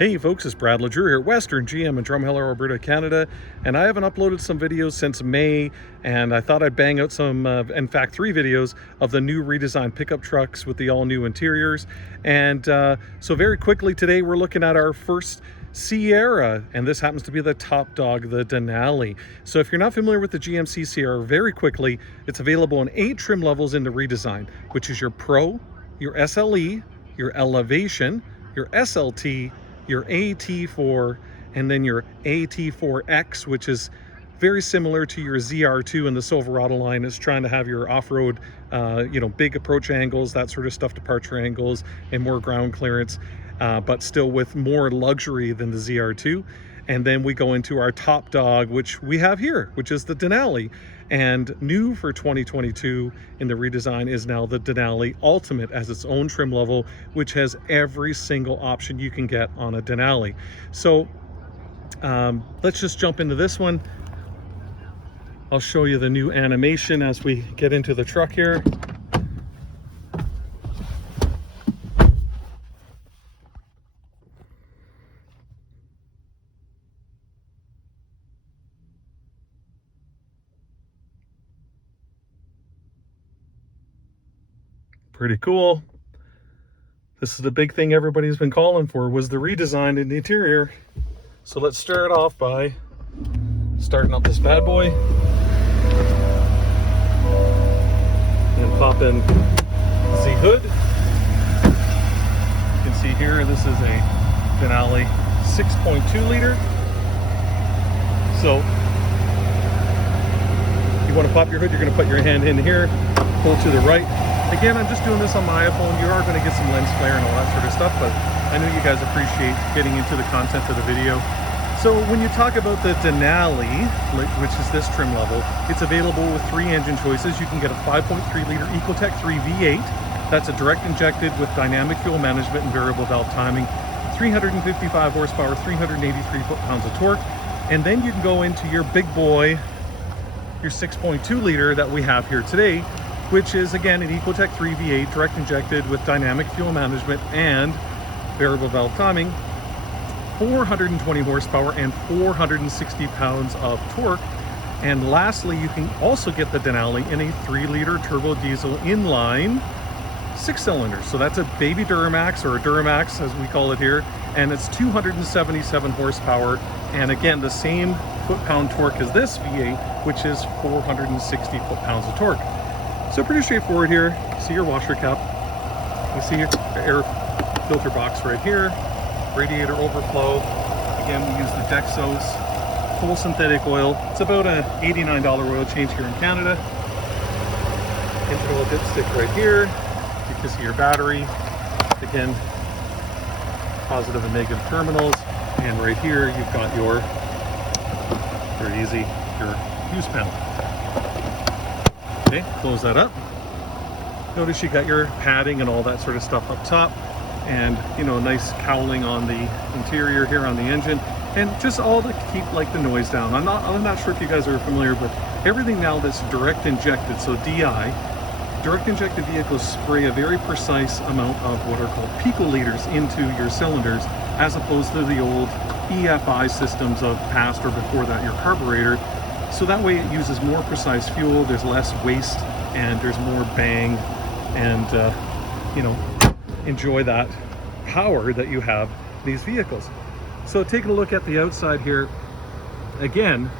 Hey folks, it's Brad LeDrew here at Western GM in Drumheller, Alberta, Canada, and I haven't uploaded some videos since May, and I thought I'd bang out some, in fact 3 videos of the new redesigned pickup trucks with the all-new interiors. And so very quickly today we're looking at our first Sierra, and this happens to be the top dog, the Denali. So if you're not familiar with the GMC Sierra, very quickly, it's available in 8 trim levels in the redesign, which is your Pro, your SLE, your Elevation, your SLT, your AT4, and then your AT4X, which is very similar to your ZR2 in the Silverado line. Is trying to have your off-road, big approach angles, that sort of stuff, departure angles, and more ground clearance, but still with more luxury than the ZR2. And then we go into our top dog, which we have here, which is the Denali. And new for 2022 in the redesign is now the Denali Ultimate as its own trim level, which has every single option you can get on a Denali. So let's just jump into this one. I'll show you the new animation as we get into the truck here. Pretty cool. This is the big thing everybody's been calling for, was the redesign in the interior. So let's start off by starting up this bad boy and pop in the hood. You can see here this is a Denali 6.2 liter. So you want to pop your hood, you're going to put your hand in here, pull to the right. Again, I'm just doing this on my iPhone. You are going to get some lens flare and all that sort of stuff, but I know you guys appreciate getting into the content of the video. So when you talk about the Denali, which is this trim level, it's available with 3 engine choices. You can get a 5.3 liter Ecotec 3 V8. That's a direct injected with dynamic fuel management and variable valve timing, 355 horsepower, 383 foot-pounds of torque. And then you can go into your big boy, your 6.2 liter that we have here today, which is again an Ecotec 3 V8 direct injected with dynamic fuel management and variable valve timing, 420 horsepower and 460 pounds of torque. And lastly, you can also get the Denali in a 3 liter turbo diesel inline 6-cylinder. So that's a baby Duramax, or a Duramax as we call it here, and it's 277 horsepower, and again the same foot-pound torque as this V8, which is 460 foot-pounds of torque. So pretty straightforward here. See your washer cap, you see your air filter box right here, radiator overflow. Again, we use the Dexos full synthetic oil. It's about a $89 oil change here in Canada. Engine oil dipstick right here. You can see your battery. Again, positive and negative terminals. And right here, you've got your, very easy, your use panel. Okay, close that up. Notice you got your padding and all that sort of stuff up top, and nice cowling on the interior here on the engine, and just all to keep like the noise down. I'm not sure if you guys are familiar, but everything now that's direct injected, so DI, direct injected vehicles spray a very precise amount of what are called picoliters into your cylinders, as opposed to the old EFI systems of past or before that your carburetor. So that way it uses more precise fuel, there's less waste, and there's more bang, and enjoy that power that you have in these vehicles. So taking a look at the outside here, again,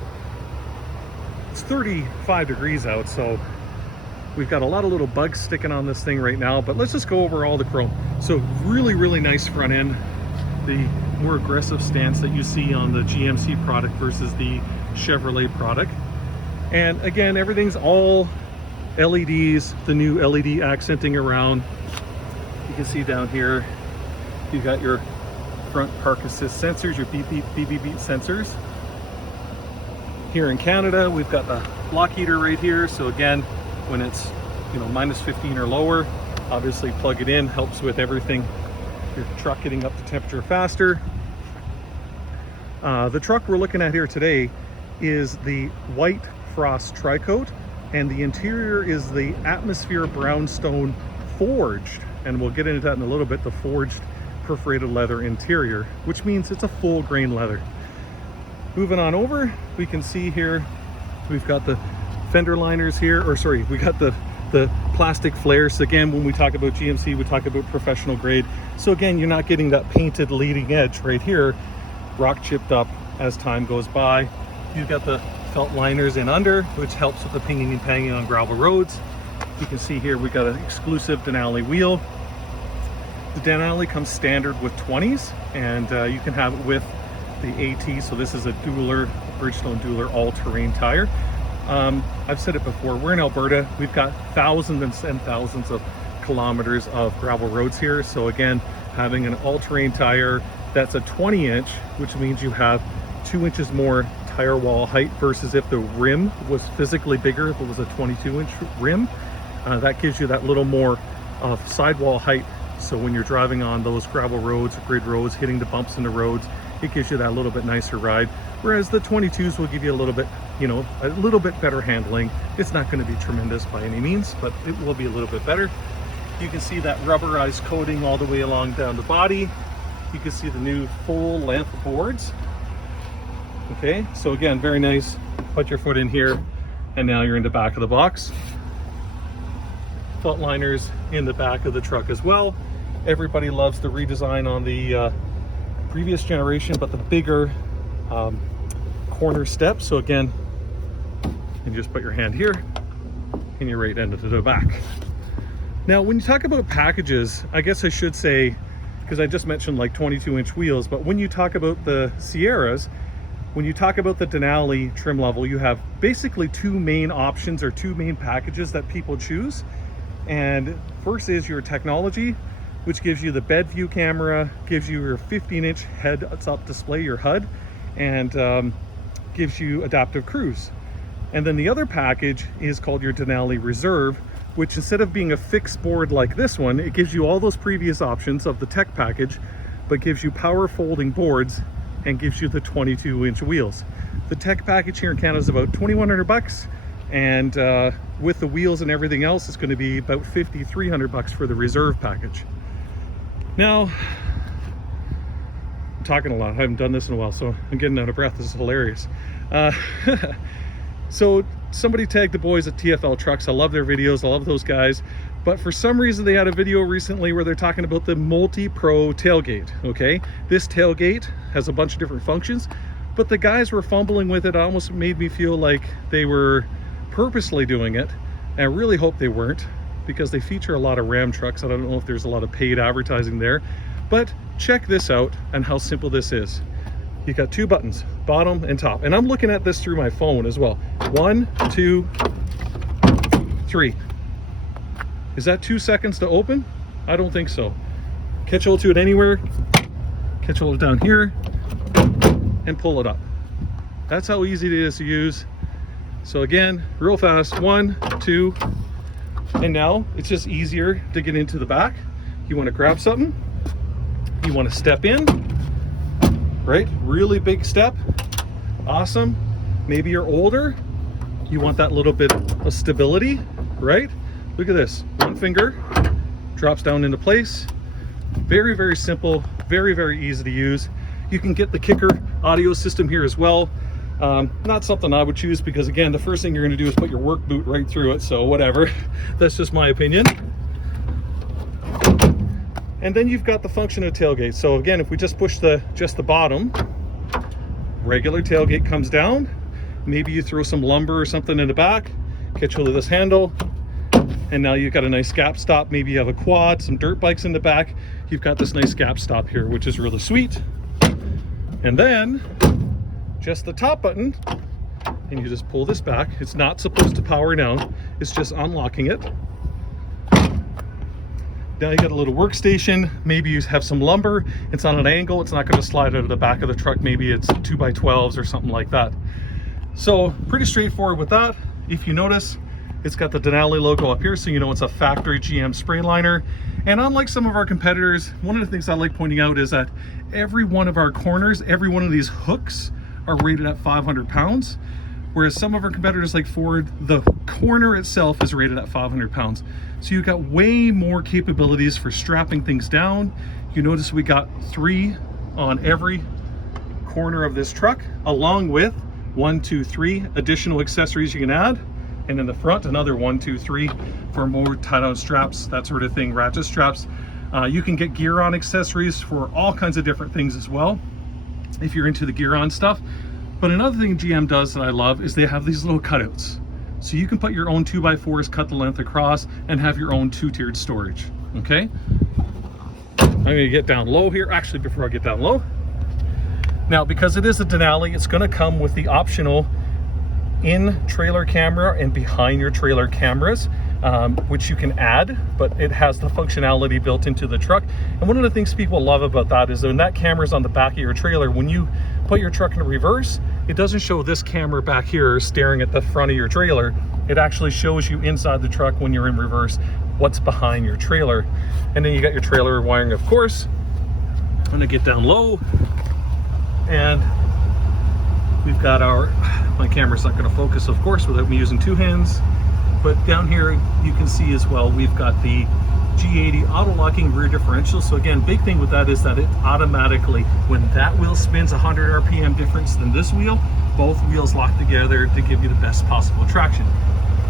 it's 35 degrees out, so we've got a lot of little bugs sticking on this thing right now, but let's just go over all the chrome. So really, really nice front end, the more aggressive stance that you see on the GMC product versus the Chevrolet product. And again, everything's all LEDs, the new LED accenting around. You can see down here, you got your front park assist sensors, your beep beep sensors. Here in Canada, we've got the block heater right here. So again, when it's minus 15 or lower, obviously plug it in, helps with everything. Your truck getting up to temperature faster. The truck we're looking at here today is the white Frost Tricoat, and the interior is the Atmosphere Brownstone Forged, and we'll get into that in a little bit, the forged perforated leather interior, which means it's a full grain leather. Moving on over, we can see here we've got the fender liners here, or sorry, we got the plastic flares. So again, when we talk about GMC, we talk about professional grade. So again, you're not getting that painted leading edge right here, rock chipped up as time goes by. You've got the felt liners in under, which helps with the pinging and panging on gravel roads. You can see here we got an exclusive Denali wheel. The Denali comes standard with 20s, and you can have it with the AT. So this is a dueler, Bridgestone dueler all-terrain tire. I've said it before, we're in Alberta. We've got thousands and thousands of kilometers of gravel roads here. So again, having an all-terrain tire that's a 20-inch, which means you have 2 inches more tire wall height versus if the rim was physically bigger, if it was a 22-inch rim. That gives you that little more sidewall height. So when you're driving on those gravel roads, grid roads, hitting the bumps in the roads, it gives you that little bit nicer ride. Whereas the 22s will give you a little bit, you know, a little bit better handling. It's not going to be tremendous by any means, but it will be a little bit better. You can see that rubberized coating all the way along down the body. You can see the new full length boards. Okay, so again, very nice. Put your foot in here, and now you're in the back of the box. Felt liners in the back of the truck as well. Everybody loves the redesign on the previous generation, but the bigger corner step. So again, you just put your hand here and you're right into the back. Now, when you talk about packages, I guess I should say, because I just mentioned like 22-inch wheels, but when you talk about the Sierras, when you talk about the Denali trim level, you have basically two main options or two main packages that people choose. And first is your technology, which gives you the bed view camera, gives you your 15-inch heads-up display, your HUD, and gives you adaptive cruise. And then the other package is called your Denali Reserve, which instead of being a fixed board like this one, it gives you all those previous options of the tech package, but gives you power folding boards and gives you the 22-inch wheels. The tech package here in Canada is about $2,100, and with the wheels and everything else, it's going to be about $5,300 for the Reserve package. Now, I'm talking a lot. I haven't done this in a while, so I'm getting out of breath. This is hilarious. So somebody tagged the boys at TFL Trucks. I love their videos. I love those guys. But for some reason, they had a video recently where they're talking about the multi-pro tailgate. Okay, this tailgate has a bunch of different functions, but the guys were fumbling with it. It almost made me feel like they were purposely doing it. And I really hope they weren't, because they feature a lot of Ram trucks. I don't know if there's a lot of paid advertising there, but check this out and how simple this is. You got two buttons, bottom and top. And I'm looking at this through my phone as well. 1, 2, 3. Is that 2 seconds to open? I don't think so. Catch hold to it anywhere, catch hold down here, and pull it up. That's how easy it is to use. So again, real fast, 1, 2, and now it's just easier to get into the back. You want to grab something, you want to step in, right? Really big step, awesome. Maybe you're older, you want that little bit of stability, right? Look at this, one finger drops down into place. Very, very simple, very, very easy to use. You can get the kicker audio system here as well. Not something I would choose, because again, the first thing you're going to do is put your work boot right through it, so whatever. That's just my opinion. And then you've got the function of tailgate. So again, if we just push just the bottom, regular tailgate comes down. Maybe you throw some lumber or something in the back, catch hold of this handle, and now you've got a nice gap stop. Maybe you have a quad, some dirt bikes in the back. You've got this nice gap stop here, which is really sweet. And then just the top button, and you just pull this back. It's not supposed to power down, it's just unlocking it. Now you got a little workstation. Maybe you have some lumber, it's on an angle, it's not going to slide out of the back of the truck. Maybe it's 2x12s or something like that. So pretty straightforward with that. If you notice, it's got the Denali logo up here, so you know it's a factory GM spray liner. And unlike some of our competitors, one of the things I like pointing out is that every one of our corners, every one of these hooks are rated at 500 pounds, whereas some of our competitors like Ford, the corner itself is rated at 500 pounds. So you've got way more capabilities for strapping things down. You notice we got 3 on every corner of this truck, along with 1, 2, 3 additional accessories you can add. And in the front, another 1, 2, 3 for more tie-down straps, that sort of thing, ratchet straps. You can get gear on accessories for all kinds of different things as well, if you're into the gear on stuff. But another thing GM does that I love is they have these little cutouts. So you can put your own 2x4s, cut the length across, and have your own 2-tiered storage, okay? I'm gonna get down low here. Actually, before I get down low, now because it is a Denali, it's gonna come with the optional in-trailer camera and behind your trailer cameras, which you can add, but it has the functionality built into the truck. And one of the things people love about that is when that camera's on the back of your trailer, when you put your truck in reverse, it doesn't show this camera back here staring at the front of your trailer. It actually shows you inside the truck when you're in reverse what's behind your trailer. And then you got your trailer wiring, of course. I'm gonna get down low, and we've got our, my camera's not gonna focus, of course, without me using 2 hands. But down here, you can see as well, we've got the G80 auto locking rear differential. So again, big thing with that is that it automatically, when that wheel spins 100 RPM difference than this wheel, both wheels lock together to give you the best possible traction.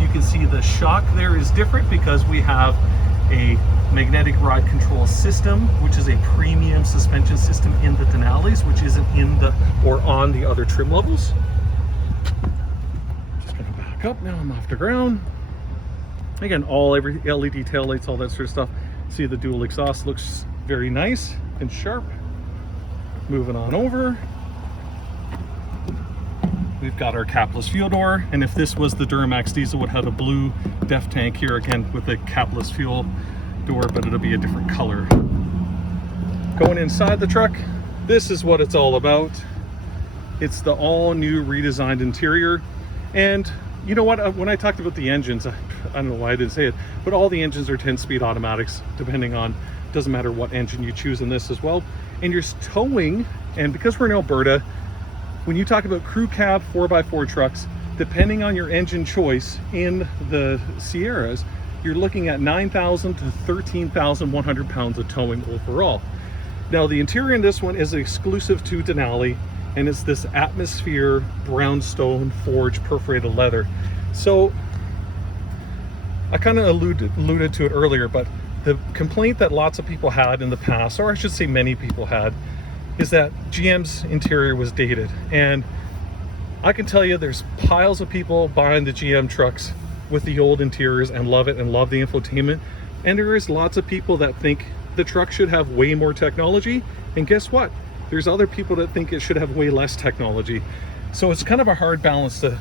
You can see the shock there is different because we have a magnetic rod control system, which is a premium suspension system in the Denalis, which isn't in the or on the other trim levels. Just gonna back up now, I'm off the ground. Again, every LED taillights, all that sort of stuff. See the dual exhaust looks very nice and sharp. Moving on over. We've got our capless fuel door, and if this was the Duramax diesel, it would have a blue def tank here, again with a capless fuel door, but it'll be a different color. Going inside the truck, this is what it's all about. It's the all new redesigned interior. And you know what, when I talked about the engines, I don't know why I didn't say it, but all the engines are 10-speed automatics, depending on, doesn't matter what engine you choose in this as well. And you're towing, and because we're in Alberta, when you talk about crew cab 4x4 trucks, depending on your engine choice in the Sierras, you're looking at 9,000 to 13,100 pounds of towing overall. Now the interior in this one is exclusive to Denali, and it's this atmosphere brownstone forged perforated leather. So I kind of alluded to it earlier, but the complaint that lots of people had in the past, or I should say many people had, is that GM's interior was dated. And I can tell you there's piles of people buying the GM trucks with the old interiors and love it and love the infotainment. And there is lots of people that think the truck should have way more technology. And guess what? There's other people that think it should have way less technology. So it's kind of a hard balance to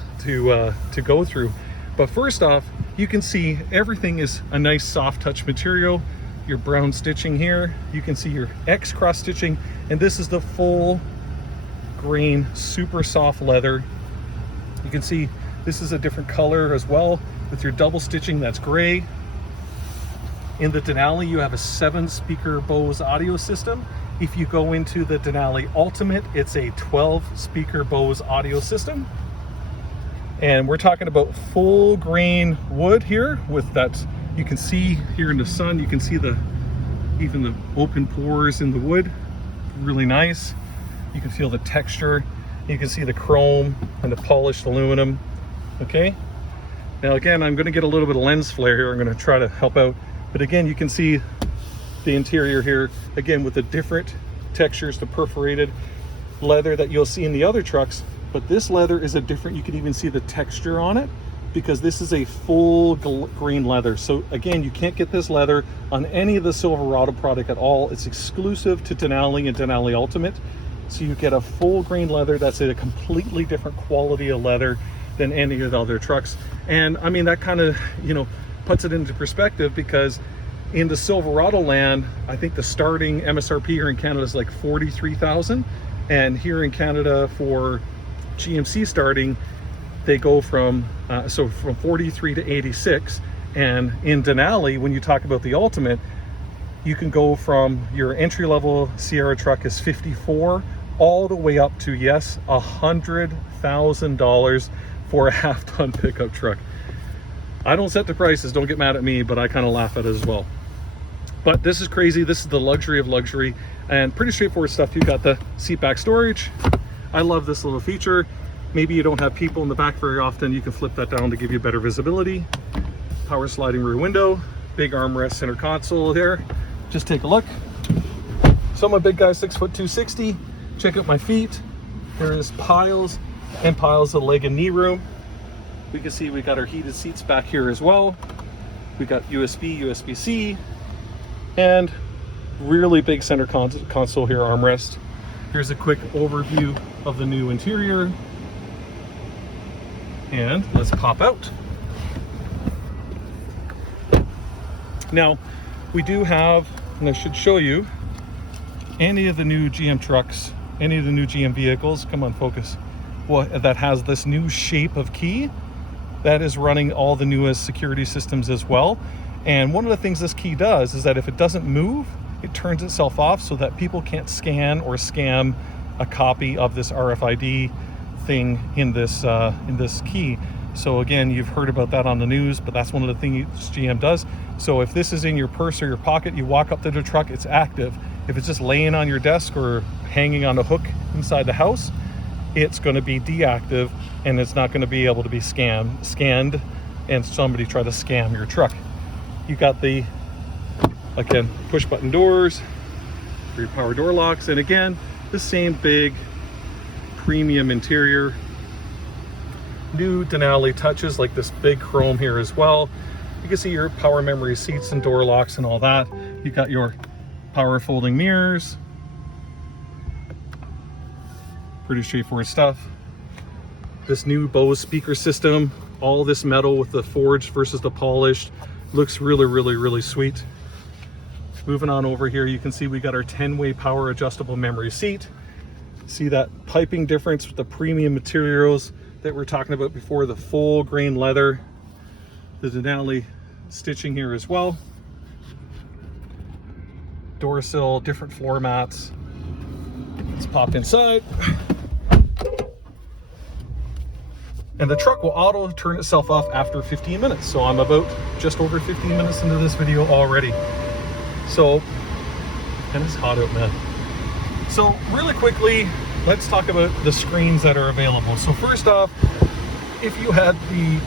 go through. But first off, you can see everything is a nice soft touch material. Your brown stitching here, you can see your X cross stitching, and this is the full grain, super soft leather. You can see this is a different color as well with your double stitching, that's gray. In the Denali, you have a 7-speaker Bose audio system. If you go into the Denali Ultimate, it's a 12-speaker Bose audio system. And we're talking about full grain wood here with that. You can see here in the sun, you can see even the open pores in the wood, really nice. You can feel the texture. You can see the chrome and the polished aluminum, okay? Now again, I'm gonna get a little bit of lens flare here. I'm gonna try to help out. But again, you can see the interior here, again, with the different textures, the perforated leather that you'll see in the other trucks. But this leather is a different, you can even see the texture on it, because this is a full grain leather. So again, you can't get this leather on any of the Silverado product at all. It's exclusive to Denali and Denali Ultimate. So you get a full grain leather that's a completely different quality of leather than any of the other trucks. And I mean, that kind of, you know, puts it into perspective, because in the Silverado land, I think the starting MSRP here in Canada is like 43,000. And here in Canada for GMC starting, they go from from 43 to 86. And in Denali, when you talk about the Ultimate, you can go from your entry-level Sierra truck is 54 all the way up to, yes, $100,000 for a half-ton pickup truck. I don't set the prices, don't get mad at me, but I kind of laugh at it as well. But this is crazy. This is the luxury of luxury, and pretty straightforward stuff. You got the seat back storage. I love this little feature. Maybe you don't have people in the back very often. You can flip that down to give you better visibility. Power sliding rear window, big armrest center console there. Just take a look. So I'm a big guy, 6'2", 260. Check out my feet. There is piles and piles of leg and knee room. We can see we got our heated seats back here as well. We got USB, USB-C, and really big center console here, armrest. Here's a quick overview of the new interior. And let's pop out. Now, we do have, and I should show you, any of the new GM trucks, any of the new GM vehicles, come on, focus, well, that has this new shape of key, that is running all the newest security systems as well. And one of the things this key does is that if it doesn't move, it turns itself off so that people can't scan or scam a copy of this RFID thing in this key. So again, you've heard about that on the news, but that's one of the things GM does. So if this is in your purse or your pocket, you walk up to the truck, it's active. If it's just laying on your desk or hanging on a hook inside the house, it's going to be deactive, and it's not going to be able to be scanned and somebody try to scam your truck. You got the, again, push button doors for your power door locks, and again, the same big premium interior. New Denali touches like this big chrome here as well. You can see your power memory seats and door locks and all that. You got your power folding mirrors. Pretty straightforward stuff. This new Bose speaker system, all this metal with the forged versus the polished, looks really, really, really sweet. Moving on over here, you can see we got our 10-way power adjustable memory seat. See that piping difference with the premium materials that we're talking about before, the full grain leather, the Denali stitching here as well. Door sill, different floor mats. Let's pop inside. And the truck will auto turn itself off after 15 minutes. So I'm about just over 15 minutes into this video already. So, and it's hot out, man. So really quickly, let's talk about the screens that are available. So first off, if you had the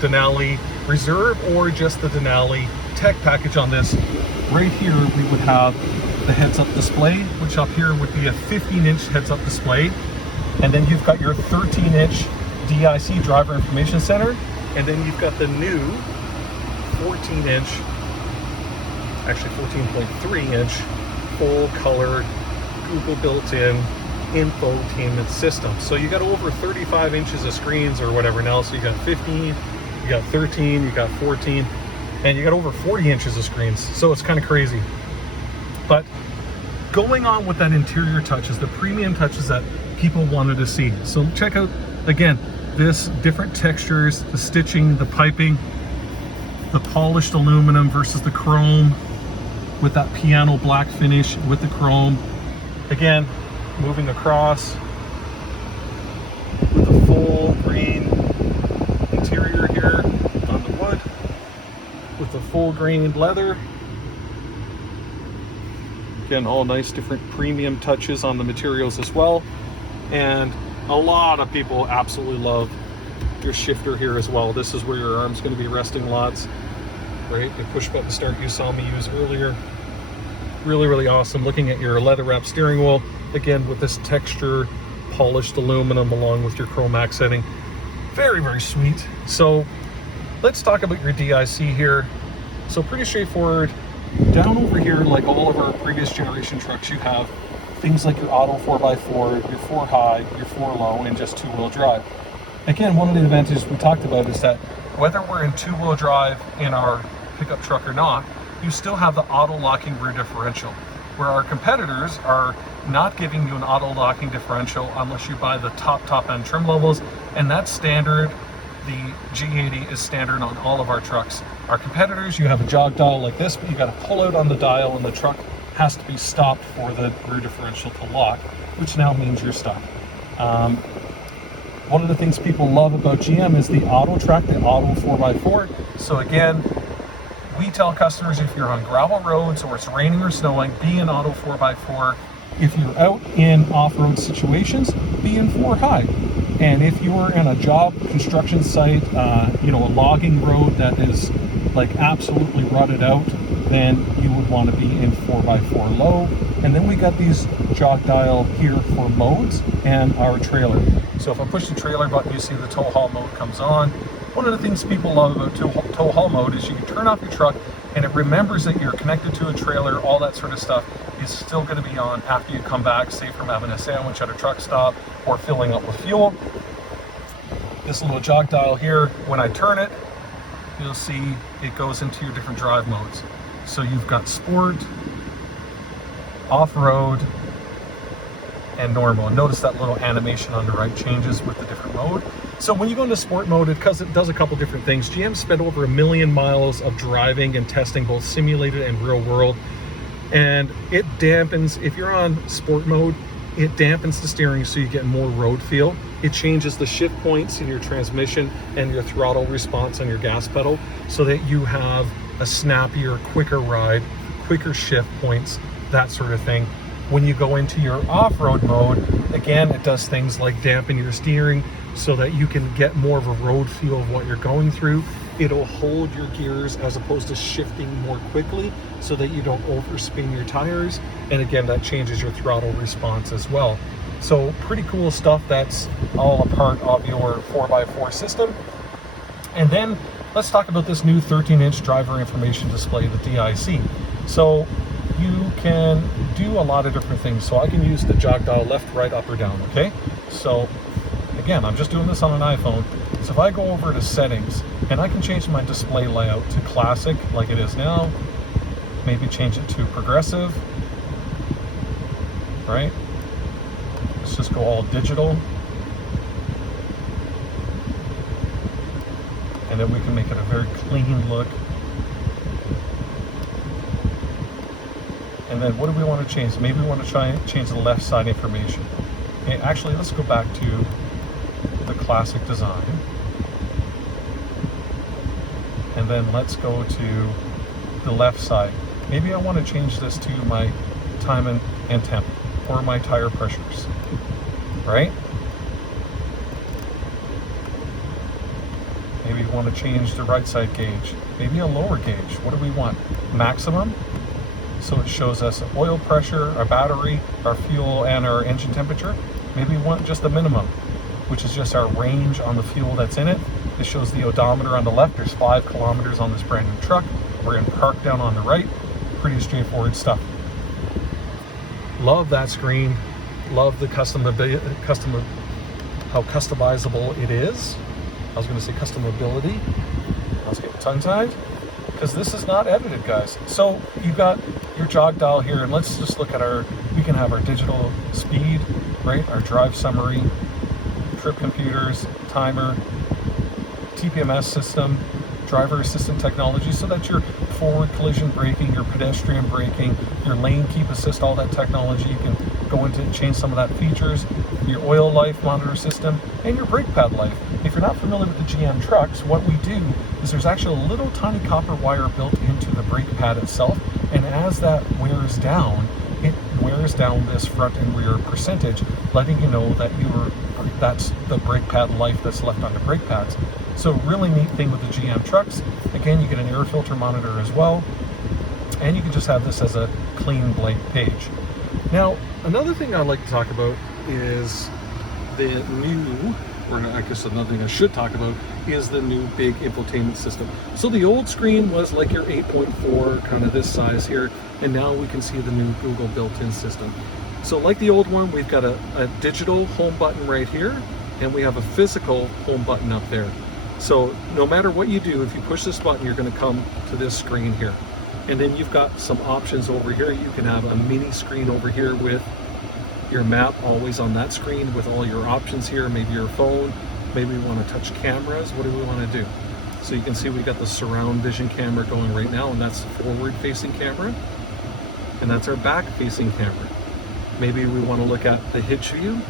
Denali Reserve or just the Denali Tech package on this, right here we would have the heads-up display, which up here would be a 15-inch heads-up display. And then you've got your 13-inch DIC driver information center, and then you've got the new 14-inch, actually 14.3-inch full color Google built-in infotainment system. So you got over 35 inches of screens or whatever now. So you got 15, you got 13, you got 14, and you got over 40 inches of screens. So it's kind of crazy. But going on with that interior touches, the premium touches that people wanted to see. So check out, again, this different textures, the stitching, the piping, the polished aluminum versus the chrome with that piano black finish with the chrome. Again, moving across with a full green interior here on the wood with the full grained leather. Again, all nice different premium touches on the materials as well. And a lot of people absolutely love your shifter here as well. This is where your arm's going to be resting lots, right? The push button start you saw me use earlier. Really, really awesome. Looking at your leather wrap steering wheel, again with this texture, polished aluminum along with your chrome accenting. Very, very sweet. So let's talk about your DIC here. So pretty straightforward. Down over here, like all of our previous generation trucks, you have things like your auto 4x4, your 4 high, your 4 low, and just 2-wheel drive. Again, one of the advantages we talked about is that whether we're in 2-wheel drive in our pickup truck or not, you still have the auto locking rear differential, where our competitors are not giving you an auto locking differential unless you buy the top end trim levels, and that's standard. The G80 is standard on all of our trucks. Our competitors, you have a jog dial like this, but you got to pull out on the dial, and the truck has to be stopped for the rear differential to lock, which now means you're stopped. One of the things people love about GM is the auto track, the auto 4x4. So again, We tell customers if you're on gravel roads or it's raining or snowing, be in auto 4x4. If you're out in off-road situations, be in 4 high. And if you're in a job construction site, you know, a logging road that is like absolutely rutted out, then you would want to be in 4x4 low. And then we got these jog dial here for modes and our trailer. So if I push the trailer button, you see the tow haul mode comes on. One of the things people love about tow haul mode is you can turn off your truck and it remembers that you're connected to a trailer, all that sort of stuff is still going to be on after you come back, say from having a sandwich at a truck stop or filling up with fuel. This little jog dial here, when I turn it, you'll see it goes into your different drive modes. So you've got sport, off-road, and normal. And notice that little animation on the right changes with the different mode. So when you go into sport mode, it does a couple different things. GM spent over 1 million miles of driving and testing both simulated and real world. And it dampens, if you're on sport mode, it dampens the steering so you get more road feel. It changes the shift points in your transmission and your throttle response on your gas pedal so that you have a snappier, quicker ride, quicker shift points, that sort of thing. When you go into your off-road mode, again, it does things like dampen your steering so that you can get more of a road feel of what you're going through. It'll hold your gears as opposed to shifting more quickly so that you don't overspin your tires. And again, that changes your throttle response as well. So pretty cool stuff. That's all a part of your 4x4 system. And then let's talk about this new 13-inch driver information display, the DIC. So you can do a lot of different things. So I can use the jog dial left, right, up, or down, okay? So again, I'm just doing this on an iPhone. So if I go over to settings, and I can change my display layout to classic like it is now, maybe change it to progressive, right? Let's just go all digital. And then we can make it a very clean look. And then what do we want to change? Maybe we want to try and change the left side information. Okay, actually, let's go back to the classic design. And then let's go to the left side. Maybe I want to change this to my time and temp or my tire pressures, right? Maybe we want to change the right side gauge. Maybe a lower gauge. What do we want? Maximum. So it shows us oil pressure, our battery, our fuel, and our engine temperature. Maybe we want just the minimum, which is just our range on the fuel that's in it. This shows the odometer on the left. There's 5 kilometers on this brand new truck. We're in park down on the right. Pretty straightforward stuff. Love that screen. Love the how customizable it is. I was going to say customability. I was getting tongue-tied because this is not edited, guys. So you've got your jog dial here, and let's just look at we can have our digital speed, right? Our drive summary, trip computers, timer, TPMS system, driver assistant technology, so that your forward collision braking, your pedestrian braking, your lane keep assist, all that technology, you can go into change some of that features, your oil life monitor system, and your brake pad life. If you're not familiar with the GM trucks, what we do is there's actually a little tiny copper wire built into the brake pad itself, and as that wears down, it wears down this front and rear percentage, letting you know that that's the brake pad life that's left on the brake pads. So really neat thing with the GM trucks. Again, you get an air filter monitor as well, and you can just have this as a clean blank page. Now, another thing I'd like to talk about is the new, or I guess another thing I should talk about, is the new big infotainment system. So the old screen was like your 8.4, kind of this size here, and now we can see the new Google built-in system. So like the old one, we've got a digital home button right here, and we have a physical home button up there. So no matter what you do, if you push this button, you're going to come to this screen here. And then you've got some options over here. You can have a mini screen over here with your map always on that screen with all your options here, maybe your phone, maybe we want to touch cameras. What do we want to do? So you can see we got the surround vision camera going right now, and that's the forward facing camera, and that's our back facing camera. Maybe we want to look at the hitch view,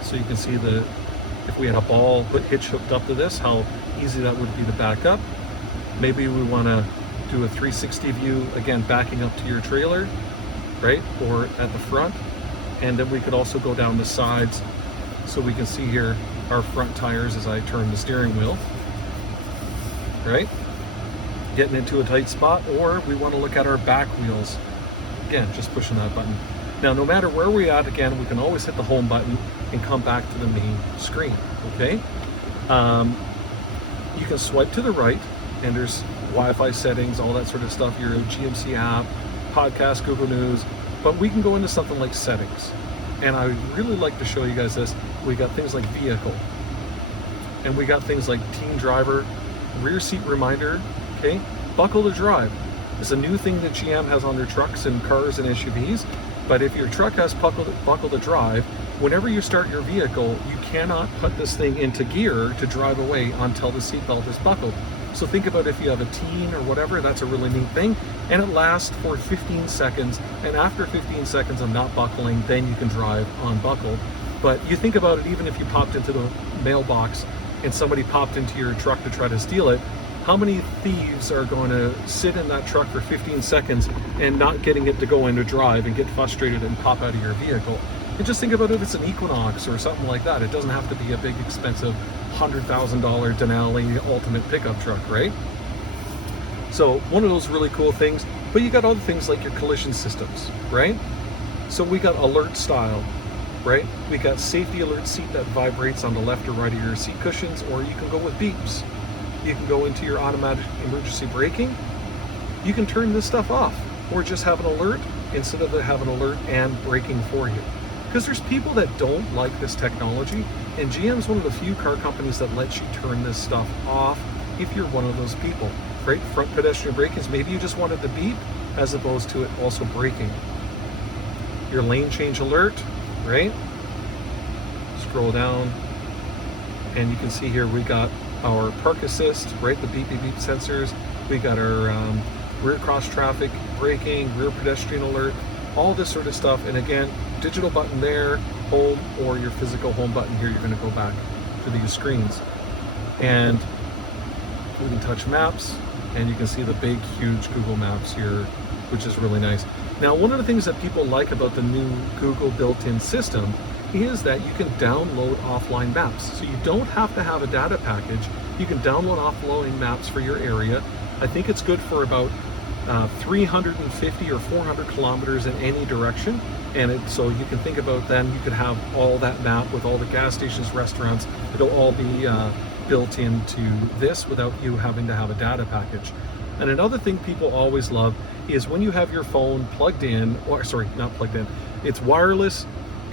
so you can see if we had a ball hitch hooked up to this, how easy that would be to back up. Maybe we want to do a 360 view, again, backing up to your trailer, right? Or at the front. And then we could also go down the sides so we can see here our front tires as I turn the steering wheel, right? Getting into a tight spot, or we want to look at our back wheels. Again, just pushing that button. Now, no matter where we're at, again, we can always hit the home button and come back to the main screen, okay? You can swipe to the right, and there's Wi-Fi settings, all that sort of stuff, your GMC app, podcast, Google News, but we can go into something like settings. And I would really like to show you guys this. We got things like vehicle, and we got things like teen driver, rear seat reminder, okay? Buckle to drive. It's a new thing that GM has on their trucks and cars and SUVs, but if your truck has buckle to drive, whenever you start your vehicle, you cannot put this thing into gear to drive away until the seatbelt is buckled. So think about if you have a teen or whatever, that's a really neat thing. And it lasts for 15 seconds. And after 15 seconds of not buckling, then you can drive unbuckled. But you think about it, even if you popped into the mailbox and somebody popped into your truck to try to steal it, how many thieves are going to sit in that truck for 15 seconds and not getting it to go into drive and get frustrated and pop out of your vehicle? And just think about it, it's an Equinox or something like that. It doesn't have to be a big expensive $100,000 Denali ultimate pickup truck, right? So one of those really cool things, but you got other things like your collision systems, right? So we got alert style, right? We got safety alert seat that vibrates on the left or right of your seat cushions, or you can go with beeps. You can go into your automatic emergency braking. You can turn this stuff off, or just have an alert instead of having an alert and braking for you. Because there's people that don't like this technology, and GM's one of the few car companies that lets you turn this stuff off if you're one of those people, right? Front pedestrian braking, maybe you just wanted the beep as opposed to it also braking. Your lane change alert, right? Scroll down, and you can see here we got our park assist, right? The beep beep beep sensors. We got our rear cross traffic braking, rear pedestrian alert, all this sort of stuff. And again, digital button there, home, or your physical home button here. You're going to go back to these screens, and we can touch maps, and you can see the big, huge Google Maps here, which is really nice. Now, one of the things that people like about the new Google built-in system is that you can download offline maps. So you don't have to have a data package. You can download offline maps for your area. I think it's good for about 350 or 400 kilometers in any direction. And so you can think about then you could have all that map with all the gas stations, restaurants. It'll all be built into this without you having to have a data package. And another thing people always love is when you have your phone plugged in, or sorry, not plugged in, it's wireless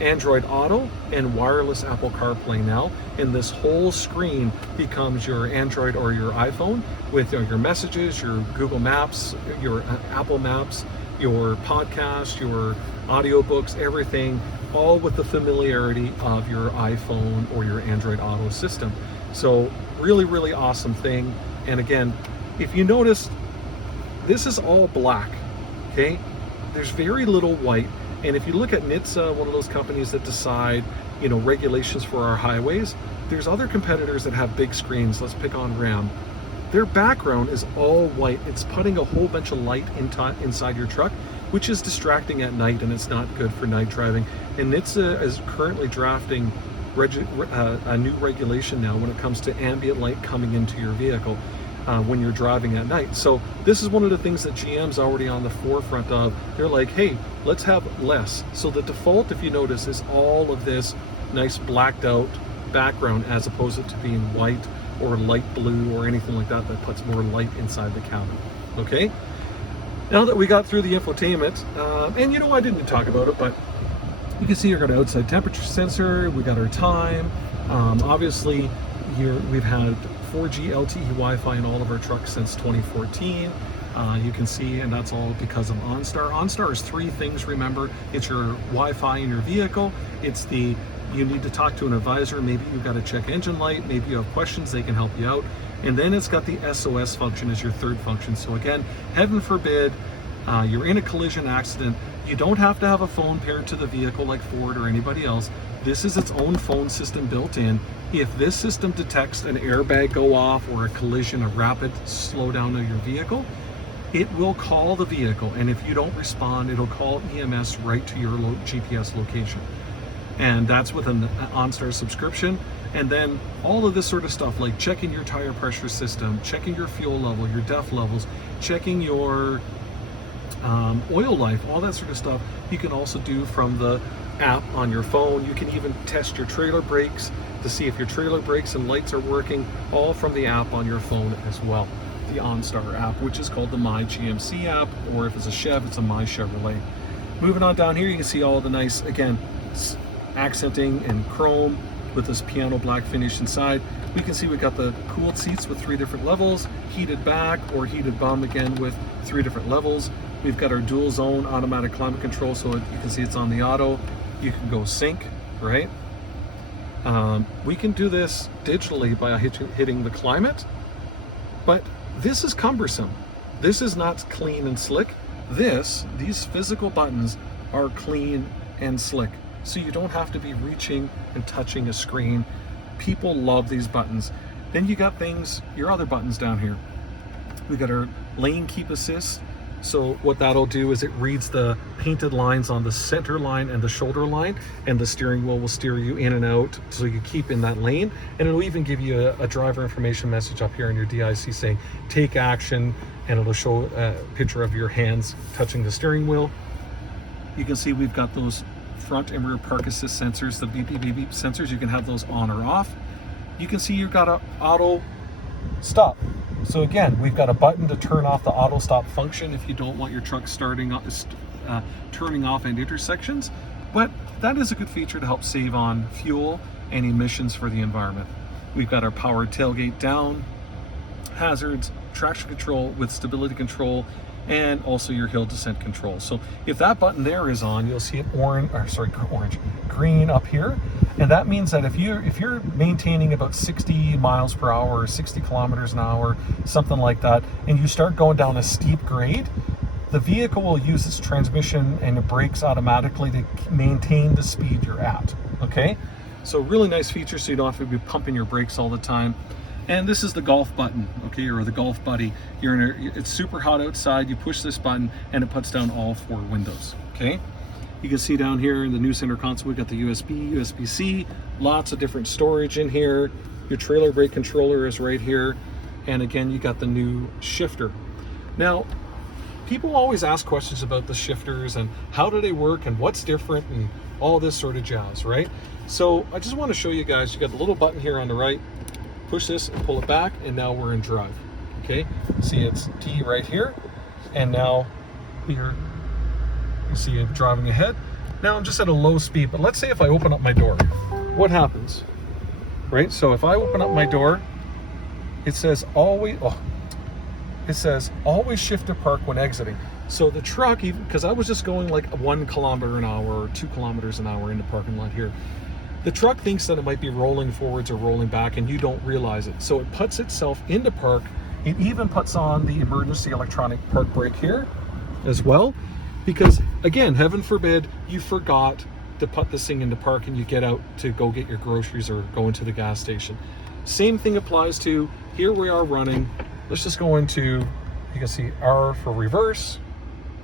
Android Auto and wireless Apple CarPlay now, and this whole screen becomes your Android or your iPhone with your messages, your Google Maps, your Apple Maps, your podcast, your audiobooks, everything, all with the familiarity of your iPhone or your Android Auto system. So really, really awesome thing. And again, if you notice, this is all black, okay? There's very little white. And if you look at NHTSA, one of those companies that decide, regulations for our highways, there's other competitors that have big screens. Let's pick on Ram. Their background is all white. It's putting a whole bunch of light inside your truck, which is distracting at night, and it's not good for night driving. And NHTSA is currently drafting a new regulation now when it comes to ambient light coming into your vehicle when you're driving at night. So this is one of the things that GM's already on the forefront of. They're like, hey, let's have less. So the default, if you notice, is all of this nice blacked out background as opposed to being white or light blue or anything like that that puts more light inside the cabin. Okay, now that we got through the infotainment, and I didn't talk about it, but you can see you've got an outside temperature sensor, we got our time, obviously here we've had 4G LTE Wi-Fi in all of our trucks since 2014. You can see, and that's all because of OnStar. OnStar is three things, remember. It's your Wi-Fi in your vehicle. It's you need to talk to an advisor. Maybe you've got to check engine light. Maybe you have questions, they can help you out. And then it's got the SOS function as your third function. So again, heaven forbid, you're in a collision accident. You don't have to have a phone paired to the vehicle like Ford or anybody else. This is its own phone system built in. If this system detects an airbag go off or a collision, a rapid slowdown of your vehicle, it will call the vehicle, and if you don't respond, it'll call EMS right to your GPS location. And that's with an OnStar subscription. And then all of this sort of stuff, like checking your tire pressure system, checking your fuel level, your DEF levels, checking your oil life, all that sort of stuff, you can also do from the app on your phone. You can even test your trailer brakes to see if your trailer brakes and lights are working, all from the app on your phone as well. The OnStar app, which is called the My GMC app, or if it's a Chev, it's a My Chevrolet. Moving on down here, you can see all the nice, again, accenting and chrome with this piano black finish inside. We can see we got the cooled seats with 3 different levels, heated back or heated bum, again with 3 different levels. We've got our dual zone automatic climate control, so you can see it's on the auto. You can go sync, right? We can do this digitally by hitting the climate, but this is cumbersome. This is not clean and slick. These physical buttons are clean and slick, so you don't have to be reaching and touching a screen. People love these buttons. Then you got your other buttons down here. We got our lane keep assist. So what that'll do is it reads the painted lines on the center line and the shoulder line, and the steering wheel will steer you in and out so you keep in that lane. And it'll even give you a driver information message up here in your DIC saying take action, and it'll show a picture of your hands touching the steering wheel. You can see we've got those front and rear park assist sensors, the beep beep beep beep sensors. You can have those on or off. You can see you've got an auto stop. So again, we've got a button to turn off the auto stop function if you don't want your truck turning off at intersections. But that is a good feature to help save on fuel and emissions for the environment. We've got our powered tailgate down, hazards, traction control with stability control, and also your hill descent control. So if that button there is on, you'll see it green up here. And that means that if you're maintaining about 60 miles per hour or 60 kilometers an hour, something like that, and you start going down a steep grade, the vehicle will use its transmission and the brakes automatically to maintain the speed you're at, okay? So really nice feature, so you don't have to be pumping your brakes all the time. And this is the golf button, okay, or the golf buddy. It's super hot outside, you push this button and it puts down all 4 windows, okay? You can see down here in the new center console, we've got the USB, USB-C, lots of different storage in here. Your trailer brake controller is right here. And again, you got the new shifter. Now, people always ask questions about the shifters and how do they work and what's different and all this sort of jazz, right? So I just want to show you guys, you got the little button here on the right, push this and pull it back, and now we're in drive, okay? See, it's D right here, and now here, you see it driving ahead. Now I'm just at a low speed, but let's say if I open up my door, what happens, right? So if I open up my door, it says always shift to park when exiting. So the truck, even because I was just going like 1 kilometer an hour or 2 kilometers an hour in the parking lot here, the truck thinks that it might be rolling forwards or rolling back, and you don't realize it. So it puts itself into park. It even puts on the emergency electronic park brake here as well. Because again, heaven forbid you forgot to put this thing into park and you get out to go get your groceries or go into the gas station. Same thing applies to, here we are running. Let's just go into, you can see R for reverse.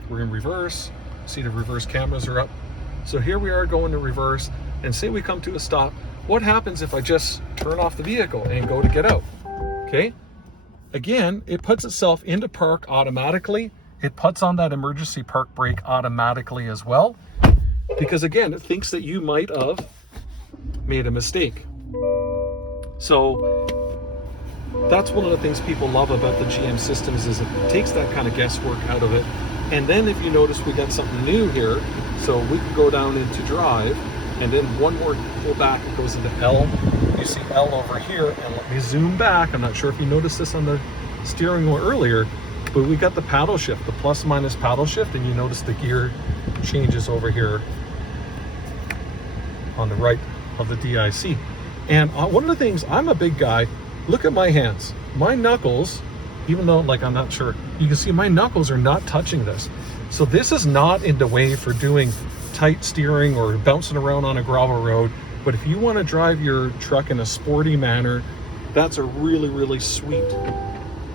We're in reverse. See the reverse cameras are up. So here we are going to reverse, and say we come to a stop. What happens if I just turn off the vehicle and go to get out? Okay. Again, it puts itself into park automatically. It puts on that emergency park brake automatically as well, because again, it thinks that you might have made a mistake. So that's one of the things people love about the GM systems, is it takes that kind of guesswork out of it. And then if you notice, we got something new here. So we can go down into drive, and then one more pull back, it goes into L. You see L over here, and let me zoom back. I'm not sure if you noticed this on the steering wheel earlier, but we got the paddle shift, the plus minus paddle shift, and you notice the gear changes over here on the right of the DIC. And one of the things, I'm a big guy, look at my hands. My knuckles, even though like I'm not sure, you can see my knuckles are not touching this. So this is not in the way for doing tight steering or bouncing around on a gravel road. But if you want to drive your truck in a sporty manner, that's a really, really sweet,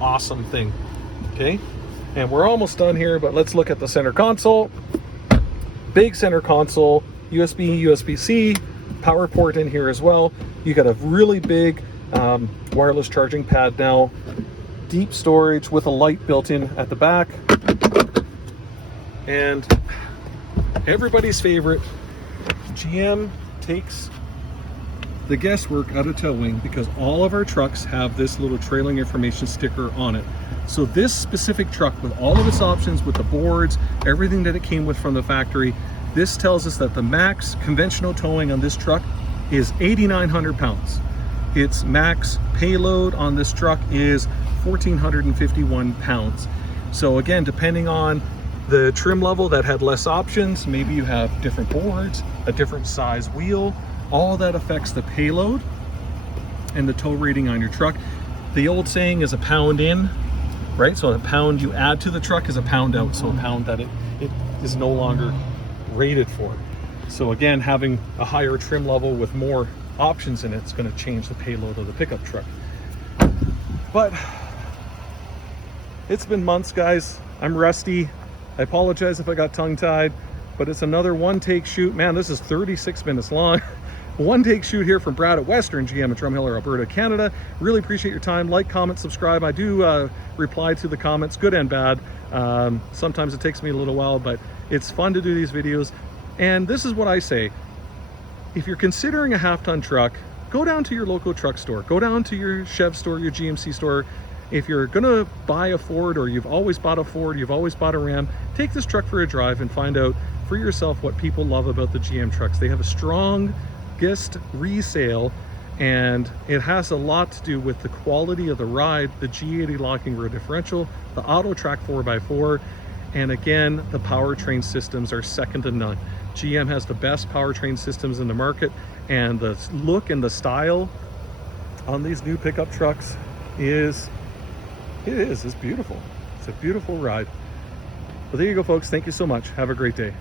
awesome thing. Okay, And we're almost done here, but let's look at the center console. Big center console, USB, USB-C, power port in here as well. You got a really big wireless charging pad now, deep storage with a light built in at the back. And everybody's favorite, GM takes the guesswork out of towing because all of our trucks have this little trailing information sticker on it. So this specific truck, with all of its options, with the boards, everything that it came with from the factory, this tells us that the max conventional towing on this truck is 8,900 pounds. Its max payload on this truck is 1,451 pounds. So again, depending on the trim level that had less options, maybe you have different boards, a different size wheel, all that affects the payload and the tow rating on your truck. The old saying is a pound in, right? So a pound you add to the truck is a pound out. So a pound that it is no longer rated for. So again, having a higher trim level with more options in it's going to change the payload of the pickup truck. But it's been months, guys. I'm rusty. I apologize if I got tongue-tied, but it's another one-take shoot. Man, this is 36 minutes long. One-take shoot here from Brad at Western GM in Drumheller, Alberta, Canada. Really appreciate your time. Like, comment, subscribe. I do reply to the comments, good and bad. Sometimes it takes me a little while, but it's fun to do these videos. And this is what I say. If you're considering a half-ton truck, go down to your local truck store. Go down to your Chev store, your GMC store. If you're gonna buy a Ford, or you've always bought a Ford, you've always bought a Ram, take this truck for a drive and find out for yourself what people love about the GM trucks. They have a strongest resale, and it has a lot to do with the quality of the ride, the G80 locking rear differential, the Auto Track 4x4, and again, the powertrain systems are second to none. GM has the best powertrain systems in the market, and the look and the style on these new pickup trucks is it's beautiful. It's a beautiful ride. Well, there you go, folks. Thank you so much. Have a great day.